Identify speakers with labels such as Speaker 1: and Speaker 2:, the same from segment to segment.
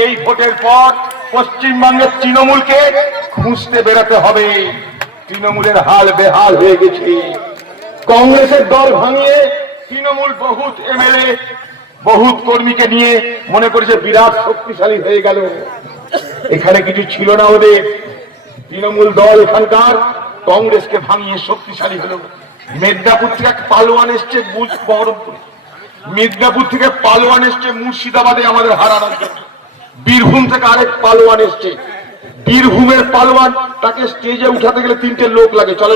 Speaker 1: এই ভোটের পর পশ্চিমবঙ্গের তৃণমূলকে খুঁজতে বেরোতে হবে। তৃণমূলের হাল বেহাল হয়ে গেছে। কংগ্রেসের দল ভাঙিয়ে তৃণমূল বহুত এমএলএ, বহুত কর্মীকে নিয়ে মনে করেছে বিরাট শক্তিশালী হয়ে গেল। এখানে কিছু ছিল না ওদের। তৃণমূল দল এখানকার, কংগ্রেসকে ভাঙিয়ে শক্তিশালী হলো। মেদিনীপুর থেকে এক পালোয়ান এসছে বহরমপুরে। মেদিনীপুর থেকে পালোয়ান এসছে মুর্শিদাবাদে আমাদের হারানোর জন্য। বীরভূম থেকে আরেক পালোয়ান এসছে। বীরভূমের পালোয়ান তাকে স্টেজে উঠাতে গেলে তিনটে লোক লাগে। চলো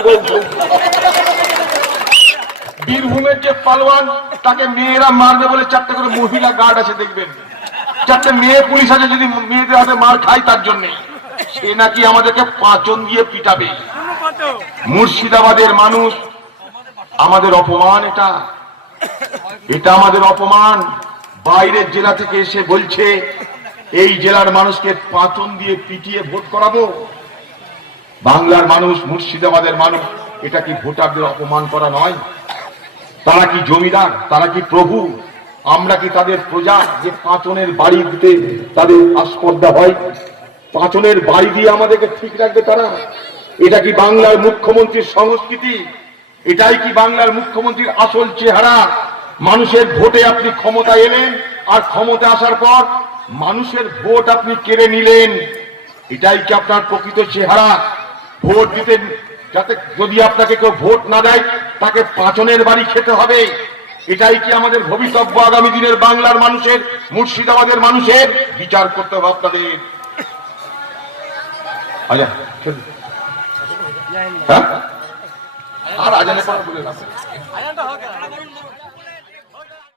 Speaker 1: বীরভূমের যে পালোয়ান, তাকে মেয়েরা মারবে বলে চারটে করে মহিলা গার্ড আছে, দেখবেন। চারটে মেয়ে পুলিশ আছে, যদি মেয়েদের হাতে মার খায় তার জন্য। সে নাকি আমাদেরকে পাঁচন দিয়ে পিটাবে। মুর্শিদাবাদের মানুষ আমাদের অপমান এটা। এটা আমাদের অপমান। বাইরের জেলা থেকে এসে বলছে এই জেলার মানুষকে পাঁচন দিয়ে পিটিয়ে ভোট করাবো। বাংলার মানুষ মুর্শিদাবাদের মানুষ এটা কি ভোটারদের অপমান করা নয়? তারা কি জমিদার? তারা কি প্রভু? আমরা কি তাদের প্রজা যে পাঁচনের বাড়ি দিতে তাদের আস্পর্ধা হয়? পাঁচনের বাড়ি দিয়ে আমাদেরকে ঠিক রাখবে তারা? এটা কি বাংলার মুখ্যমন্ত্রীর সংস্কৃতি? এটাই কি বাংলার মুখ্যমন্ত্রীর আসল চেহারা? মানুষের ভোটে আপনি ক্ষমতা এলেন, আর ক্ষমতা আসার পর মানুষের ভোট আপনি কেড়ে নিলেন। এটাই কি আপনার প্রকৃত চেহারা? ভোট দিতে, যাতে যদি আপনাকে কেউ ভোট না দেয়, তাকে পাঁচনের বাড়ি খেতে হবে। এটাই কি আমাদের ভবিতব্য আগামী দিনের বাংলার মানুষের, মুর্শিদাবাদের মানুষের? বিচার করতে হবে আপনাদের। চলুন। হ্যাঁ? আর আজানে পড়া বলে না